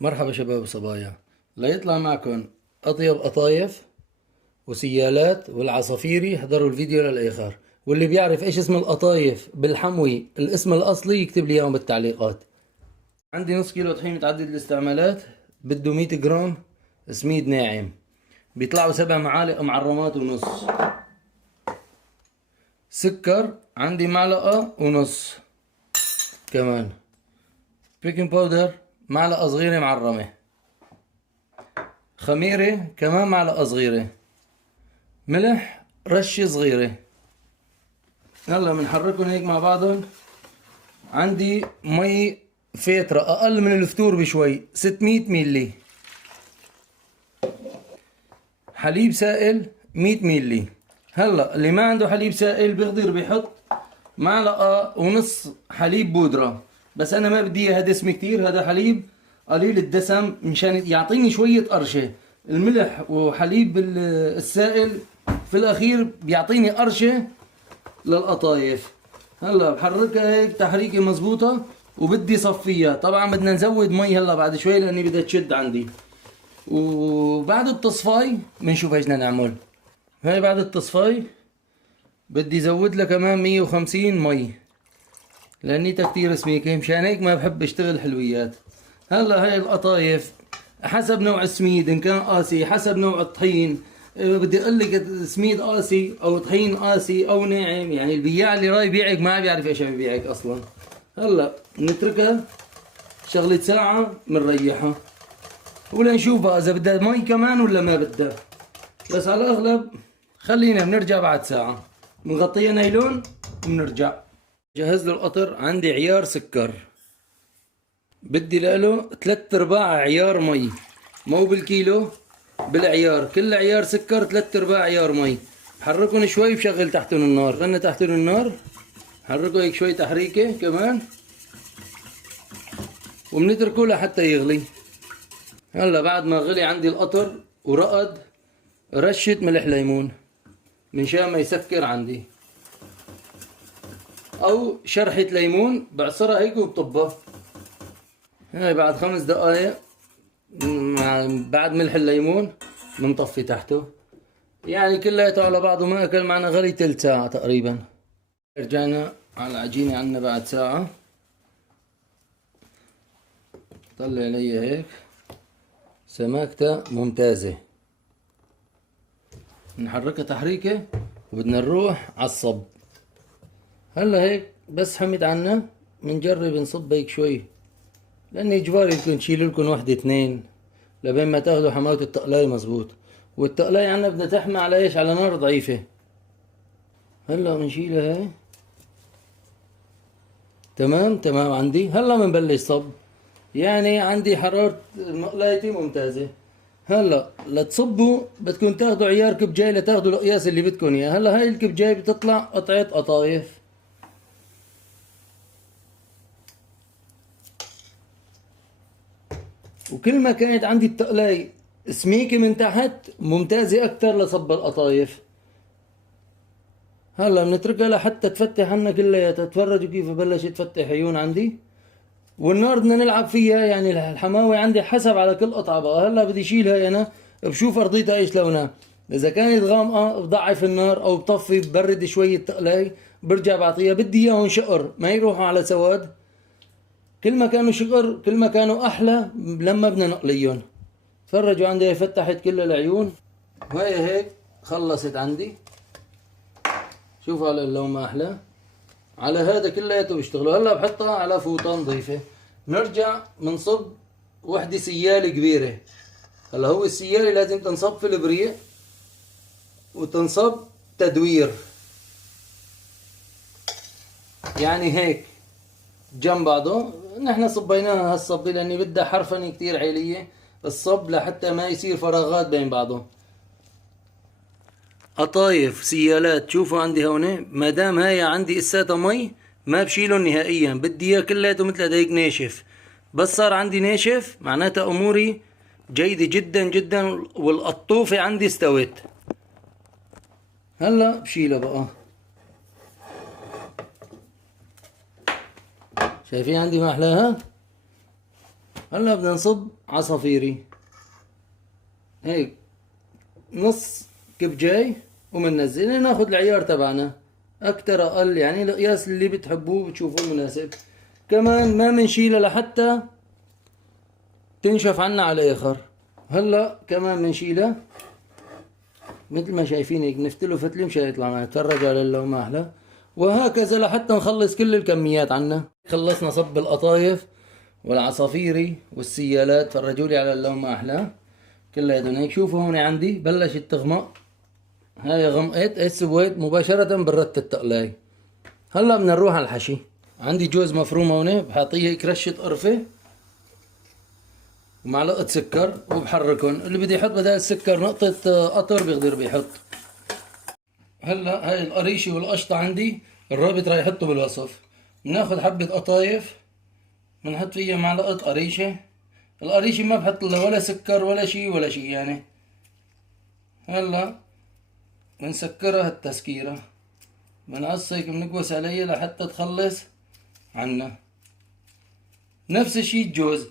مرحبا شباب وصبايا. ليطلع معكم أطيب قطايف وسيالات والعصافيري احضروا الفيديو للآخر، واللي بيعرف ايش اسم القطايف بالحموي الاسم الأصلي يكتب لي اياهم بالتعليقات. عندي نص كيلو طحين متعدد الاستعمالات، بده 100 جرام سميد ناعم، بيطلعوا 7 معالق معرمات ونص. سكر عندي معلقة ونص كمان. بيكنج باودر معلقة صغيرة معرمة. خميرة كمان معلقة صغيرة. ملح رشة صغيرة. يلا بنحركهم هيك مع بعضهم. عندي مي فاترة أقل من الفطور بشوي 600 ميلي. حليب سائل 100 ميلي. هلا اللي ما عنده حليب سائل بيقدر بيحط معلقة ونص حليب بودرة، بس أنا ما بدي إياها دسم كتير، هذا حليب قليل الدسم مشان يعطيني شوية قرشة. الملح وحليب السائل في الأخير بيعطيني قرشة للقطايف. هلا بحركها هيك تحريكة مزبوطة وبدي صفيها. طبعا بدنا نزود مي هلا بعد شوي لأني بدها تشد عندي. وبعد التصفاي بنشوف ايش بدنا نعمل. هاي بعد التصفاي بدي زود لها كمان 150 مي لانيتها كتير سميكة، مشان هيك ما بحب اشتغل حلويات. هلا هاي القطايف حسب نوع السميد ان كان قاسي، حسب نوع الطحين. بدي اقول لك سميد قاسي او طحين قاسي او ناعم، يعني البياع اللي راي يبيعك ما بيعرف ايش عم يبيعك اصلا. هلا بنتركها شغلة ساعة بنريحها ولا نشوف بقى اذا بدها مي كمان ولا ما بدها، بس على الاغلب خلينا بنرجع بعد ساعة. بنغطيها نايلون وبنرجع. جهز له القطر. عندي عيار سكر، بدي له 3/4 عيار مي، مو بالكيلو بالعيار. كل عيار سكر 3/4 عيار مي. حركهم شوي بشغل تحتهم النار. غنى تحتهم النار، حركوا هيك شوي تحريكة كمان وبنتركه لحتى يغلي. هلا بعد ما غلي عندي القطر ورقد، رشة ملح ليمون من شان ما يسكر عندي، او شرحة ليمون بعصرها هيك وبطبها. هاي بعد 5 دقايق بعد ملح الليمون بنطفي تحته. يعني كلياته على بعضه ما اكل معنا غير تلت ساعة تقريبا. رجعنا على العجينة عنا بعد ساعة. طلع لي هيك سماكتها ممتازة. نحركها تحريكة وبدنا نروح على الصب. هلا هيك بس حمد عنا بنجرب نصب هيك شوي، لان اجباري بدكم تشيلوا لكم وحدة 2 لبين ما تاخذوا حماوة التقلاية مزبوط. والتقلاية عنا بدنا تحمى على ايش؟ على نار ضعيفة. هلا بنشيلها هاي. تمام تمام. عندي هلا بنبلش صب. يعني عندي حرارة مقلايتي ممتازة. هلا لتصبوا بدكم تاخذوا عيار كبجاي لتاخذوا القياس اللي بدكم اياه. هلا هاي الكبجاي بتطلع قطعة قطايف. وكل ما كانت عندي التقلاي سميكة من تحت ممتازة أكتر لصب القطايف. هلا بنتركها لحتى تفتح عنا كلياتها. تفرجوا كيف بلشت تفتح عيون عندي. والنار بدنا نلعب فيها، يعني الحماوة عندي حسب على كل قطعة بقى. هلا بدي شيلها أنا بشوف أرضيتها إيش لونها. إذا كانت غامقة بضعف النار أو بطفي ببرد شوية التقلاي، برجع بعطيها. بدي إياهم شقر ما يروحوا على سواد. كل ما كانوا شقر كل ما كانوا أحلى لما بدنا نقليهم. تفرجوا عندي فتحت كل العيون وهي هيك خلصت عندي. شوفوا على اللون ما احلى. على هذا كلياته بيشتغلوا. هلا بحطها على فوطه نظيفه. بنرجع بنصب وحده سياله كبيره. هلا هو السياله لازم تنصب في البريق وتنصب تدوير، يعني هيك جنب بعضه. نحن صبيناها هالصبة لاني بدها حرفنه كتير عاليه الصب لحتى ما يصير فراغات بين بعضه. قطايف سيالات شوفوا عندي هون. ما دام هاي عندي اساتها مي ما بشيلهم نهائيا. بدي اياه كلياته مثل هيك ناشف. بس صار عندي ناشف معناتها اموري جيدة جدا جدا والقطوفة عندي استوت. هلا بشيلها بقى. شايفين عندي ما احلاها. هلا بدنا نصب عصافيري هيك نص كب جاي ومننزل، ناخذ العيار تبعنا اكتر اقل يعني القياس اللي بتحبوه بتشوفوه مناسب. كمان ما منشيلها لحتى تنشف عنا على الاخر. هلا كمان منشيلها مثل ما شايفين هيك نفتله فتله مشان يطلع معنا. تفرج على اللون ما احلى. وهكذا لحتى نخلص كل الكميات عنا. خلصنا صب القطايف والعصافيري والسيالات. فرجوا لي على اللون ما احلى كلياتهم هيك. شوفوا هون عندي بلشت تغمق، هاي غمقت. ايش سويت؟ مباشرة بردت التقلاي. هلا بدنا نروح على الحشي. عندي جوز مفروم هون بحطيه هيك رشة قرفة ومعلقة سكر وبحركهم. اللي بده يحط بدل السكر نقطة قطر بيقدر بيحط. هلا هاي القريشة والقشطة عندي، الرابط راح يحطه بالوصف. بناخذ حبة قطايف بنحط فيها معلقة قريشة. القريشة ما بحط لها ولا سكر ولا شي ولا شي يعني. هلا بنسكرها التسكيرة، بنقص هيك بنكبس عليها لحتى تخلص عنا. نفس الشي الجوز.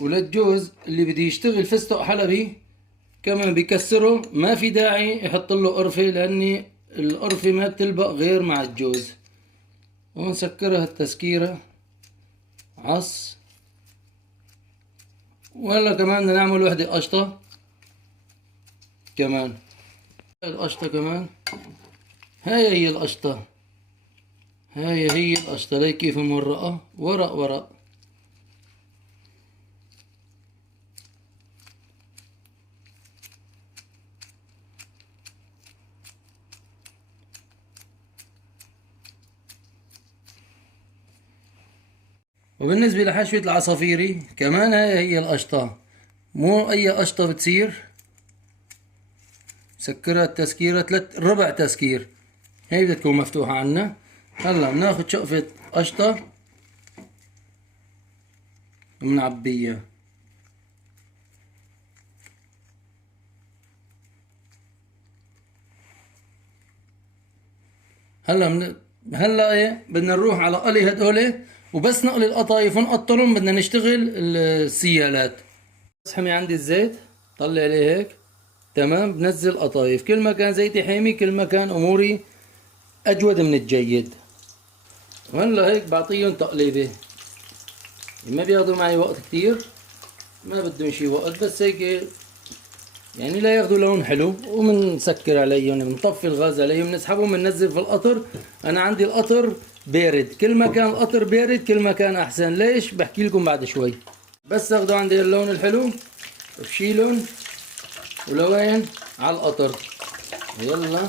وللجوز اللي بده يشتغل فستق حلبي كمان بيكسره، ما في داعي يحط له قرفة لأني القرفة ما بتلبق غير مع الجوز. ونسكرها التسكيرة عص. ولا كمان بدنا نعمل وحدة قشطة كمان. القشطة كمان هاي هي القشطة، هاي هي القشطة. لي كيف مورقة ورق ورق. وبالنسبة لحشوة العصافيري كمان هاي هي القشطة، مو أي قشطة بتصير. سكرها التسكيرة ربع تسكير، هي بدها تكون مفتوحة عنا. هلا بناخد شقفة قشطة وبنعبيها. هلا ايه بدنا نروح على قلي هدول. وبس نقلي القطايف ونقطرهم بدنا نشتغل السيالات. اسحمي عندي الزيت، طلع عليه هيك تمام. بنزل قطايف. كل ما كان زيتي حامي كل ما كان اموري اجود من الجيد. وهلا هيك بعطيهم تقليبه، ما بياخذوا معي وقت كتير، ما بدهم شي وقت، بس هيك يعني لا ياخذوا لون حلو. وبنسكر عليهم، بنطفي الغاز عليهم، بنسحبهم بننزل في القطر. انا عندي القطر بارد، كل ما كان القطر بارد كل ما كان احسن. ليش؟ بحكي لكم بعد شوي. بس اخذوا عندي اللون الحلو بشيلهم ولوين على القطر. يلا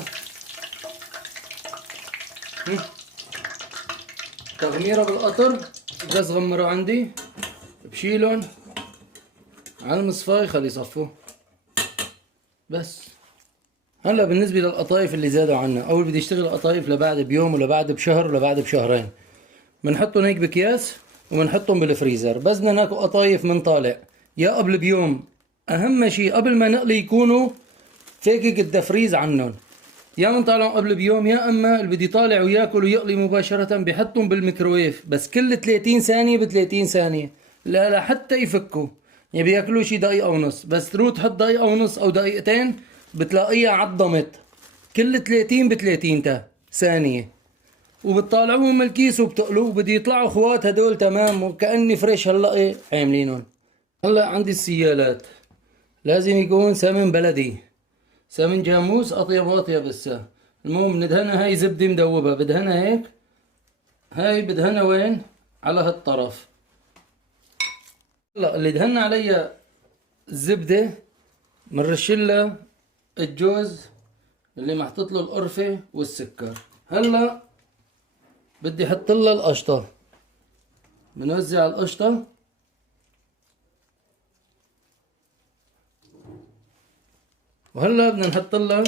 تغميره بالقطر. بس غمروا عندي بشيلهم على المصفاي خلي يصفوا بس. هلا بالنسبة للقطايف اللي زادوا عنا او اللي بده يشتغل قطايف لبعد بيوم ولا بعد بشهر ولا بعد بشهرين، بنحطهم هيك بكياس وبنحطهم بالفريزر. بس بدنا ناكل قطايف من طالع يا قبل بيوم، اهم شي قبل ما نقلي يكونوا فاكك الدفريز عنهم. يا من طالعهم قبل بيوم، يا اما اللي بده يطالع وياكل ويقلي مباشرة بحطهم بالميكروويف بس كل 30 ثانية ب 30 ثانية لا حتى يفكوا. يعني بياكلوا شي دقيقة ونص، بس تروح تحط دقيقة ونص او دقيقتين بتلاقيها عضمت كل 30 ب 30 ثانية. وبتطالعوهم من الكيس وبتقلوا وبده يطلعوا اخوات هدول تمام وكأني فريش هلا ايه عاملينهم. هلا عندي السيالات لازم يكون سمن بلدي، سمن جاموس اطيب واطيب. هسه المهم ندهنها. هاي زبدة مدوبة بدهنها هيك. هاي بدهنها وين؟ على هالطرف. هلا اللي دهنا عليها الزبدة بنرشلها الجوز اللي محطوط له القرفة والسكر. هلا بدي احط لها القشطة، بنوزع القشطة. وهلا بدنا نحط لها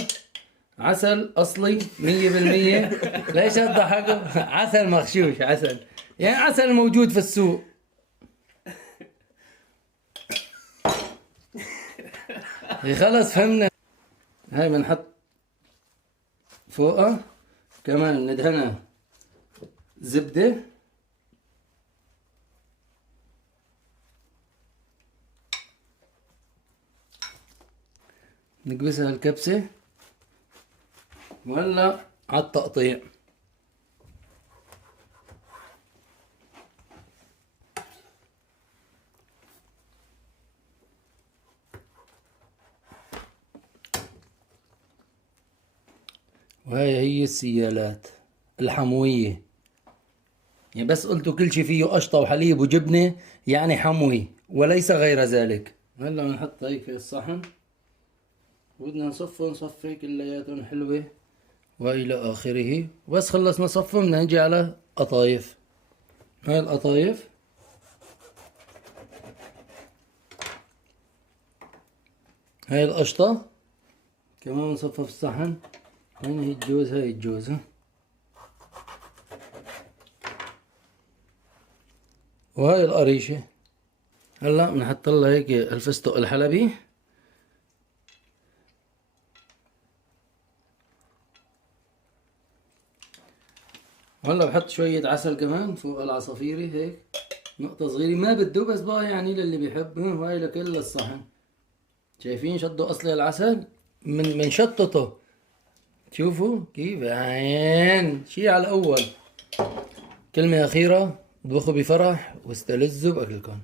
عسل اصلي 100%. ليش تضحكوا؟ عسل مغشوش، عسل يعني عسل موجود في السوق. خلص فهمنا. هاي بنحط فوقها كمان ندهنها زبدة. نكبسها الكبسة. وهلا على التقطيع. وهي هي السيالات الحموية. يعني بس قلتوا كل شي فيه قشطة وحليب وجبنة يعني حموي وليس غير ذلك. هلا بنحط هيك في الصحن، بدنا نصفي كلياتهم حلوة وإلى آخره. بس خلصنا صفهم بدنا نجي على قطايف. هاي القطايف هاي القشطة كمان بنصفها في الصحن. هون هي الجوز، هاي الجوز. وهاي القريشة. هلا بنحط لها هيك الفستق الحلبي. هلا بحط شوية عسل كمان فوق العصافيري هيك نقطة صغيرة، ما بده بس بقى يعني للي بيحب. وهاي لكل الصحن. شايفين شدوا أصلي العسل من شطته. شوفوا كيف عين شي على الأول. كلمة أخيرة، اطبخوا بفرح واستلذوا بأكلكم.